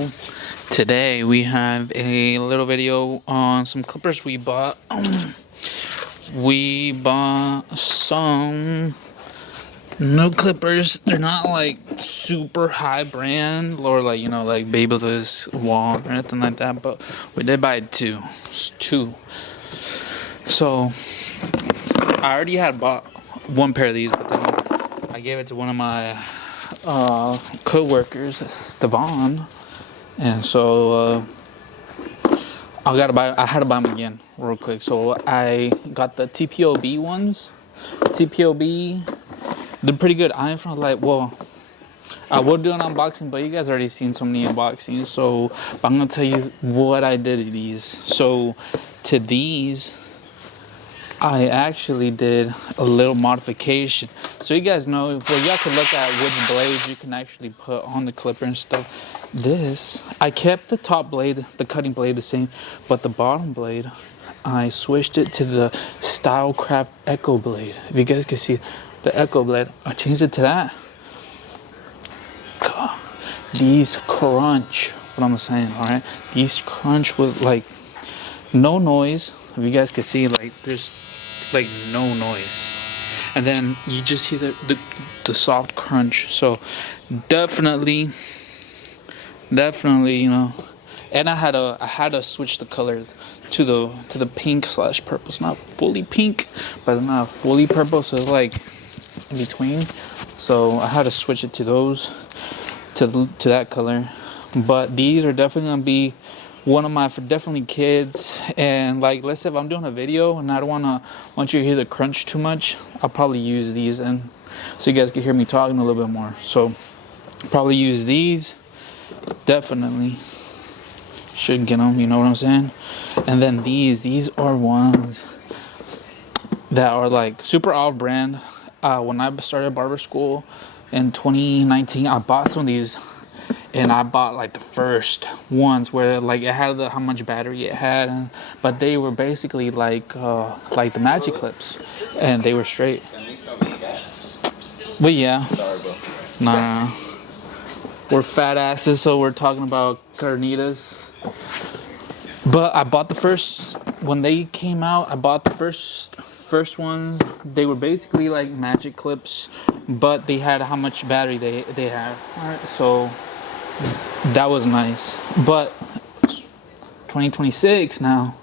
So today we have a little video on some clippers we bought. We bought some new clippers. They're not like super high brand or like, like Babyliss Wall or anything like that, but we did buy two. So I already had bought one pair of these, but then I gave it to one of my co-workers, Stevan, and so I had to buy them again real quick. So I got the TPOB ones. TPOB, they're pretty good. I will do an unboxing, but you guys already seen so many unboxings, so I'm gonna tell you what I did to these. So to these, I actually did a little modification. So you guys know, well, you have to look at which blades you can actually put on the clipper and stuff. This, I kept the top blade, the cutting blade the same, but the bottom blade, I switched it to the Stylecraft Echo blade. If you guys can see the Echo blade, I changed it to that. God, these crunch, what I'm saying, all right? These crunch with like no noise. If you guys can see, like there's like no noise, and then you just hear the soft crunch. So definitely, and I had to switch the color to the pink / purple. It's not fully pink, but it's not fully purple, so it's like in between. So I had to switch it to those, to that color. But these are definitely gonna be one of my, for definitely kids. And like, let's say if I'm doing a video and I don't want you to hear the crunch too much, I'll probably use these, and so you guys can hear me talking a little bit more. So probably use these. Definitely should get them, you know what I'm saying? And then these are ones that are like super off brand. When I started barber school in 2019, I bought some of these. And I bought like the first ones where like it had how much battery it had, but they were basically like the Magic Clips, and they were straight. But yeah, nah, we're fat asses, so we're talking about carnitas. But I bought the first, when they came out, I bought the first ones. They were basically like Magic Clips, but they had how much battery they had. All right, so that was nice. But 2026 now,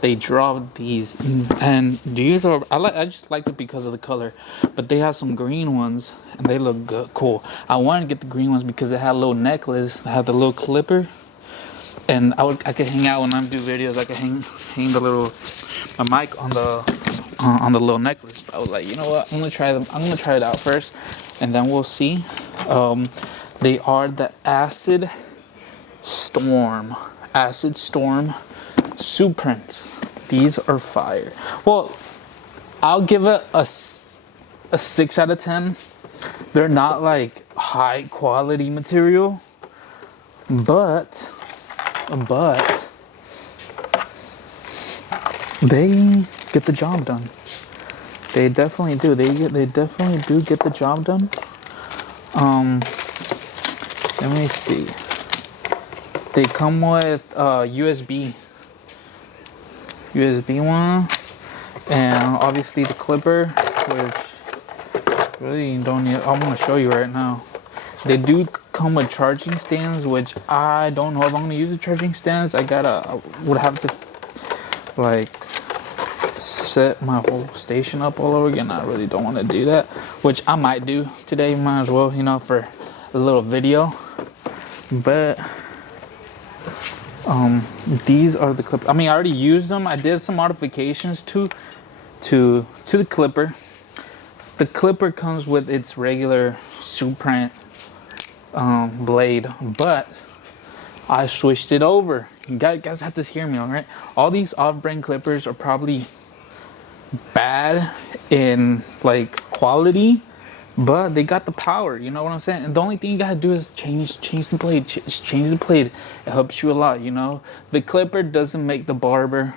they dropped these, and I just liked it because of the color. But they have some green ones, and they look good, cool. I wanted to get the green ones because it had a little necklace, that had the little clipper, and I could hang out when I do videos. I could hang my mic on the little necklace. But I was like, you know what? I'm gonna try them. I'm gonna try it out first, and then we'll see. They are the Acid Storm Suprints. These are fire. Well, I'll give it a 6 out of 10. They're not like high quality material, but they get the job done. They definitely do. They definitely do get the job done. Let me see. They come with USB one, and obviously the clipper, which really don't need. I'm gonna show you right now. They do come with charging stands, which I don't know if I'm gonna use the charging stands. I would have to like set my whole station up all over again. I really don't want to do that, which I might do today. Might as well, for a little video. But these are the clippers. I mean, I already used them. I did some modifications to the clipper. The clipper comes with its regular Supreme blade, but I switched it over. You guys have to hear me, all right? All these off-brand clippers are probably bad in like quality, but they got the power, you know what I'm saying? And the only thing you gotta do is change the blade. Change the blade. It helps you a lot, The clipper doesn't make the barber.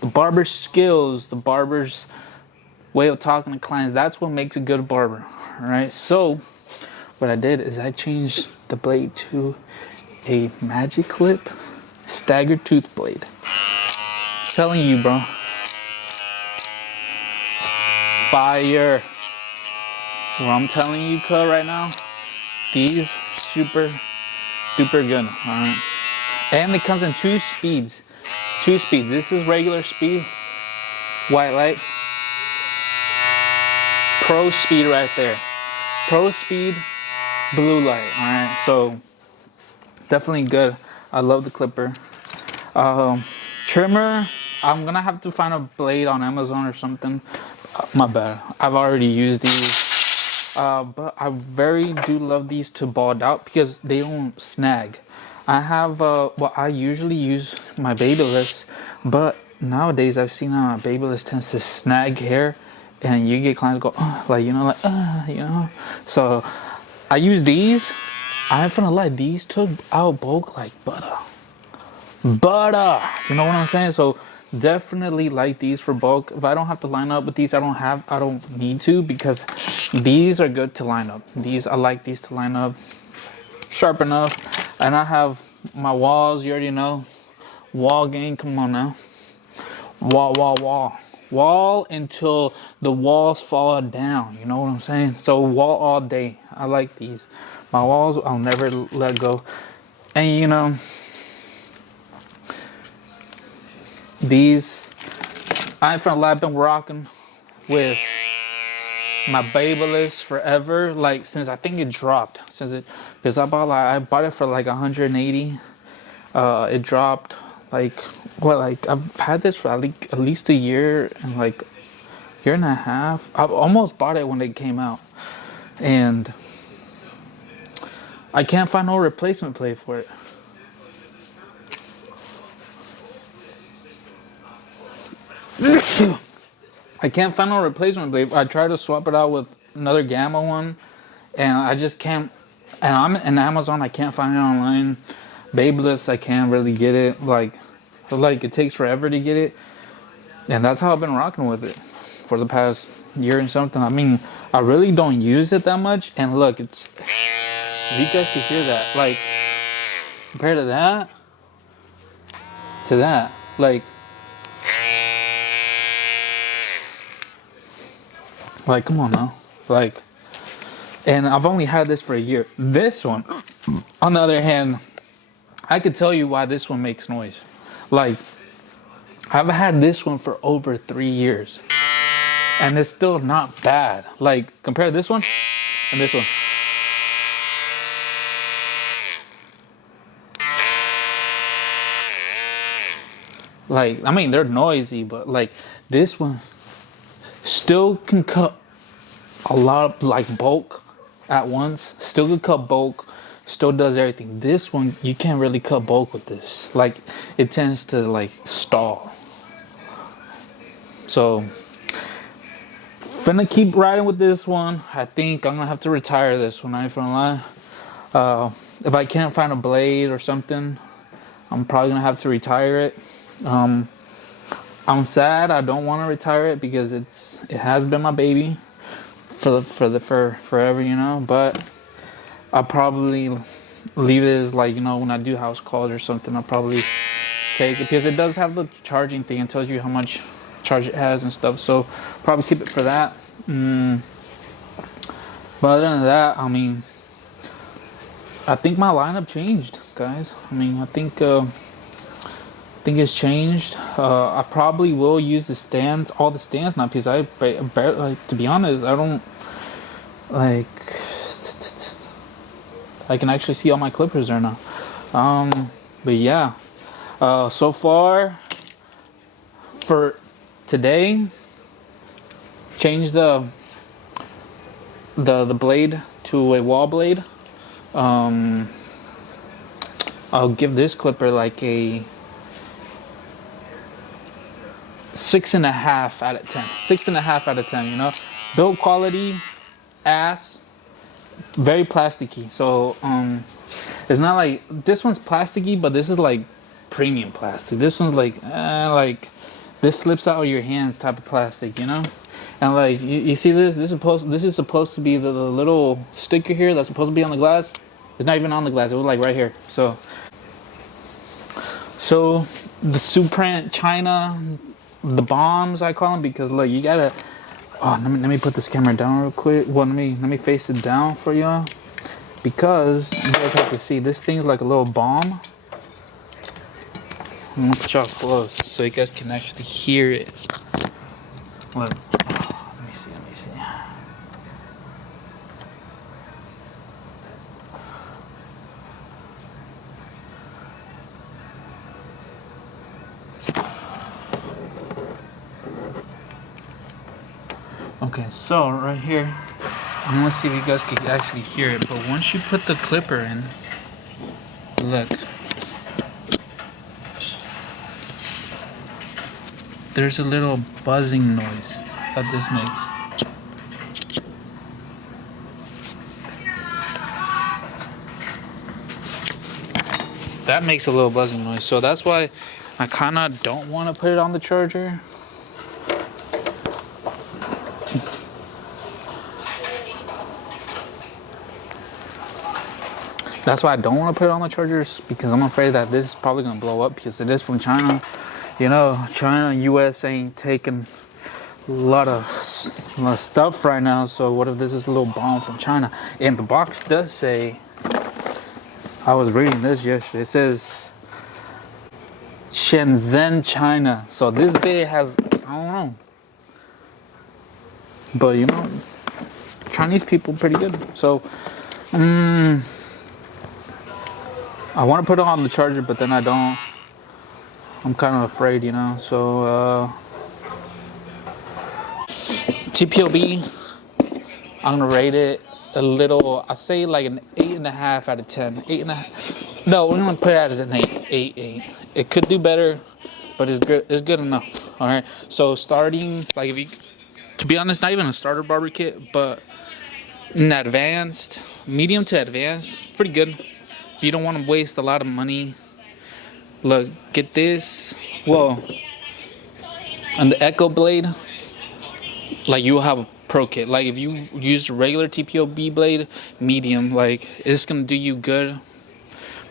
The barber's skills, the barber's way of talking to clients, that's what makes a good barber, all right? So what I did is I changed the blade to a Magic Clip staggered tooth blade. Telling you, bro. Fire. What I'm telling you, cuz, right now, these super duper good. Alright. And it comes in 2 speeds. 2 speeds. This is regular speed. White light. Pro speed right there. Pro speed, blue light. Alright. So definitely good. I love the clipper. Trimmer, I'm gonna have to find a blade on Amazon or something. My bad. I've already used these. But I very do love these to bald out because they don't snag. I have, well, I usually use my Babyliss, but nowadays I've seen Babyliss tends to snag hair, and you get clients go, like, you know, like, you know. So I use these. I ain't finna lie, these took out bulk like butter. Butter! You know what I'm saying? So definitely like these for bulk. If I don't have to line up with these, I don't need to, because these are good to line up. I like these to line up sharp enough. And I have my walls, you already know. Wall gang, come on now. Wall until the walls fall down, you know what I'm saying? So wall all day. I like these. My walls, I'll never let go. And you know, these, I ain't finna lie, I've been rocking with my Babyliss forever, like since I think it dropped. Because I bought it for like 180. It dropped like I've had this for at least a year and like year and a half. I almost bought it when it came out, and I can't find no replacement plate for it. I can't find no replacement blade. I tried to swap it out with another Gamma one, and I just can't. And I'm in Amazon. I can't find it online. Babyliss, I can't really get it. Like it takes forever to get it, and that's how I've been rocking with it for the past year and something. I mean, I really don't use it that much. And look, it's, you guys can hear that. Like compared to that, like, come on now. Like, and I've only had this for a year. This one, on the other hand, I could tell you why this one makes noise. Like, I've had this one for over 3 years, and it's still not bad. Like, compare this one and this one. Like, I mean, they're noisy, but like this one still can cut a lot of like bulk at once. Still can cut bulk. Still does everything. This one, you can't really cut bulk with this. Like, it tends to like stall. So, finna keep riding with this one. I think I'm gonna have to retire this one. I ain't gonna lie. If I can't find a blade or something, I'm probably gonna have to retire it. I'm sad. I don't want to retire it because it has been my baby for forever, you know. But I'll probably leave it as, like, you know, when I do house calls or something, I'll probably take it because it does have the charging thing. It tells you how much charge it has and stuff. So probably keep it for that. But other than that, I mean, I think my lineup changed, guys. I mean, I think it's changed. I probably will use the stands, all the stands now, because like, to be honest, I don't like. I can actually see all my clippers there now. But yeah, so far for today, change the blade to a wall blade. I'll give this clipper like a 6.5 out of 10. 6.5 out of 10. You know, build quality, ass. Very plasticky. So it's not like this one's plasticky, but this is like premium plastic. This one's like this slips out of your hands type of plastic, you know. And like you see this is supposed to be the little sticker here that's supposed to be on the glass. It's not even on the glass. It was like right here. So the Suprant China, the bombs I call them, because look, you gotta. Oh, let me put this camera down real quick. Well, let me face it down for y'all, because you guys have to see this thing's like a little bomb. I'm gonna put y'all close so you guys can actually hear it. Look, let me see. Okay, so right here, I'm gonna see if you guys can actually hear it. But once you put the clipper in, look, there's a little buzzing noise that this makes. That makes a little buzzing noise, so that's why I kind of don't want to put it on the charger. That's why I don't want to put it on the chargers, because I'm afraid that this is probably going to blow up, because it is from China. You know, China and US ain't taking a lot of stuff right now, so what if this is a little bomb from China? And the box does say, I was reading this yesterday, it says Shenzhen, China. So this bit has, I don't know. But you know, Chinese people pretty good. So, I want to put it on the charger, but then I don't. I'm kind of afraid, you know. So, TPOB, I'm gonna rate it a little. I say like an 8.5 out of 10. 8.5. No, we're gonna put it as an 8. 8. It could do better, but it's good. It's good enough. All right. So starting, like, if you, to be honest, not even a starter barber kit, but an advanced, medium to advanced, pretty good. If you don't want to waste a lot of money, look, get this. Well, on the Echo blade, like, you have a pro kit. Like, if you use a regular TPOB blade, medium, like, it's gonna do you good,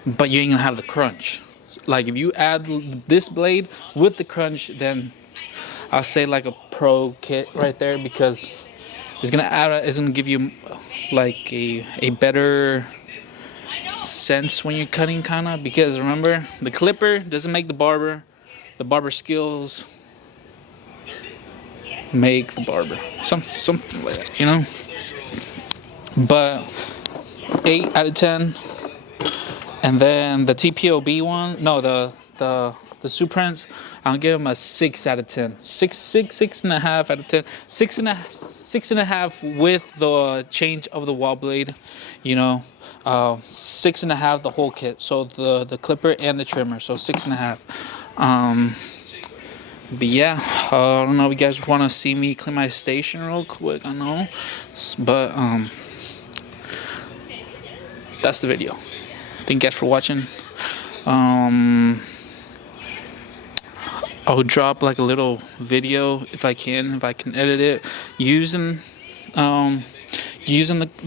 but you ain't gonna have the crunch. Like, if you add this blade with the crunch, then I'll say like a pro kit right there, because it's gonna give you like a better sense when you're cutting, kind of, because remember, the clipper doesn't make the barber skills make the barber, something like that, you know. But 8 out of 10. And then the TPOB one, no, the Suprants, I'll give them a 6 out of 10. 6.5 out of 10. 6.5 with the change of the wall blade, you know. 6.5 the whole kit, so the clipper and the trimmer, so 6.5. But yeah, I don't know if you guys want to see me clean my station real quick. I know, but that's the video. Thank you guys for watching. I'll drop like a little video if I can edit it using the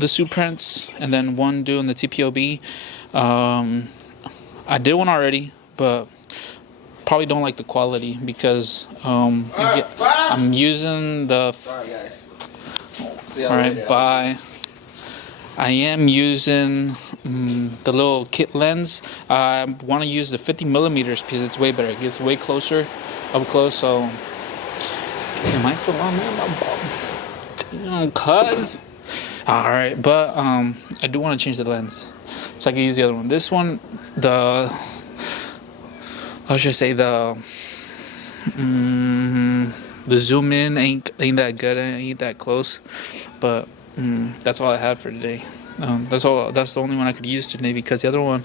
Suprints, and then one doing the TPOB. I did one already, but probably don't like the quality, because I'm using the. All right, bye. I am using the little kit lens. I want to use the 50 millimeters because it's way better. It gets way closer, up close. So, am I full on there? Cuz. All right, but I do want to change the lens, so I can use the other one. This one, how should I say, the zoom in ain't that good. Ain't that close, but. That's all I had for today. That's the only one I could use today, because the other one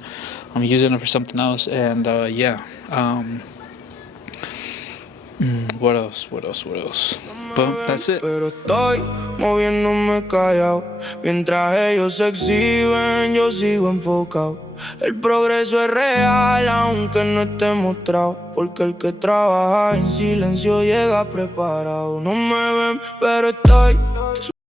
I'm using it for something else. And yeah. What else? But that's it. Pero estoy moviéndome callado. Mientras ellos se exhiben, yo sigo enfocado. El progreso es real, aunque no esté mostrado. Porque el que trabaja en silencio llega preparado. No me ven, pero estoy